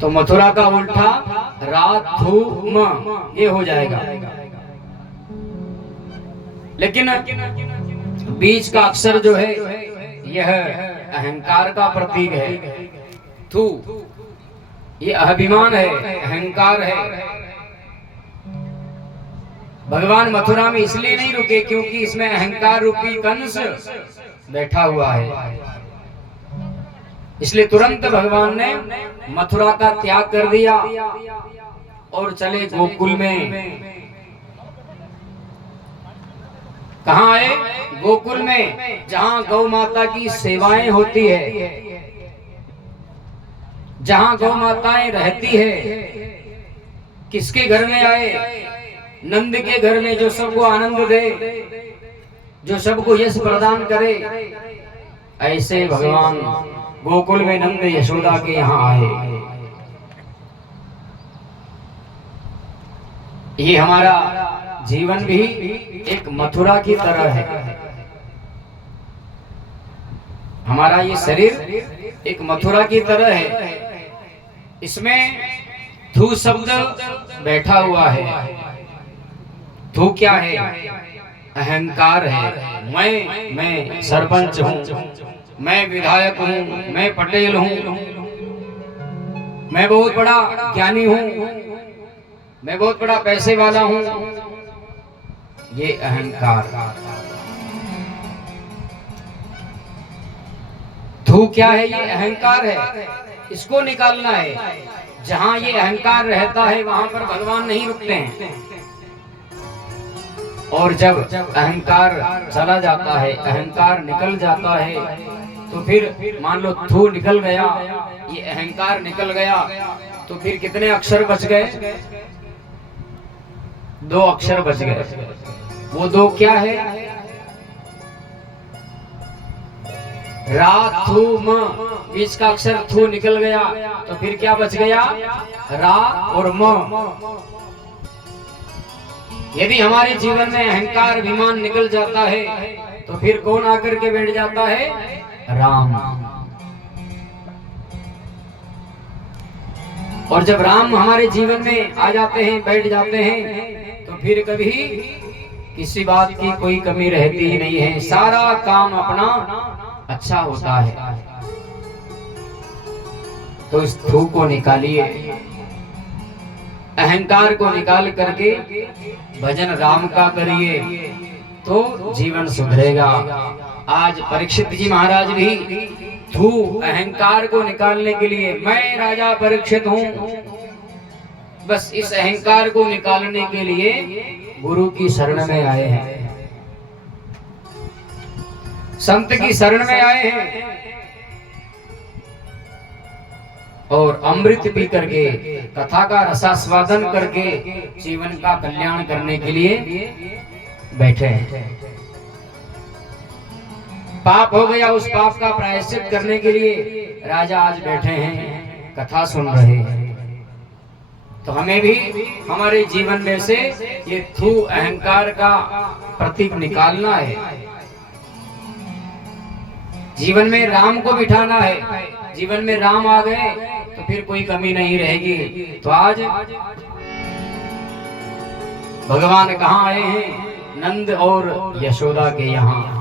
तो मथुरा का उल्टा राधुम ये हो जाएगा। लेकिन बीच का अक्षर जो है यह अहंकार का प्रतीक है। थू ये अभिमान है, अहंकार है। भगवान मथुरा में इसलिए नहीं रुके क्योंकि इसमें अहंकार रूपी कंस बैठा हुआ है। इसलिए तुरंत भगवान ने मथुरा का त्याग कर दिया और चले गोकुल में। कहाँ आए? गोकुल में, जहाँ गौ माता की सेवाएं होती है, जहाँ गौ माताएं रहती है। किसके घर में आए? नंद के घर में, जो सबको आनंद दे, जो सबको यश प्रदान करे। ऐसे भगवान गोकुल में नंद यशोदा के यहाँ आए। ये हमारा जीवन भी एक मथुरा की तरह है। हमारा ये शरीर एक मथुरा की तरह है। इसमें थू शब्द बैठा हुआ है। थू क्या है? अहंकार है। मैं सरपंच हूँ, मैं विधायक हूँ, मैं पटेल हूँ, मैं बहुत बड़ा ज्ञानी हूँ, मैं बहुत बड़ा पैसे वाला हूँ। ये अहंकार। थू क्या है? ये अहंकार है। इसको निकालना है। जहाँ ये अहंकार रहता है वहां पर भगवान नहीं रुकते हैं। और जब अहंकार चला जाता है, अहंकार निकल जाता है, तो फिर मान लो थू निकल गया, ये अहंकार निकल गया, तो फिर कितने अक्षर बच गए? 2 अक्षर बच गए। वो 2 क्या है? रा थू म। बीच का अक्षर थू निकल गया, तो फिर क्या बच गया? रा और म। यदि हमारे जीवन में अहंकार अभिमान निकल जाता है तो फिर कौन आकर के बैठ जाता है? राम। और जब राम हमारे जीवन में आ जाते हैं, बैठ जाते हैं, तो फिर कभी किसी बात की कोई कमी रहती ही नहीं है। सारा काम अपना अच्छा होता है। तो इस थू को निकालिए, अहंकार को निकाल करके भजन राम का करिए, तो जीवन सुधरेगा। आज परीक्षित जी महाराज भी थू अहंकार को निकालने के लिए, मैं राजा परीक्षित हूँ, बस इस अहंकार को निकालने के लिए गुरु की शरण में आए हैं, संत की शरण में आए हैं। और अमृत पी करके, कथा का रसास्वादन करके जीवन का कल्याण करने के लिए बैठे हैं। पाप हो गया, उस पाप का प्रायश्चित करने के लिए राजा आज बैठे हैं, कथा सुन रहे हैं। तो हमें भी हमारे जीवन में से ये थू अहंकार का प्रतीक निकालना है। जीवन में राम को बिठाना है। जीवन में राम आ गए तो फिर कोई कमी नहीं रहेगी। तो आज भगवान कहाँ आए हैं? नंद और यशोदा के यहाँ।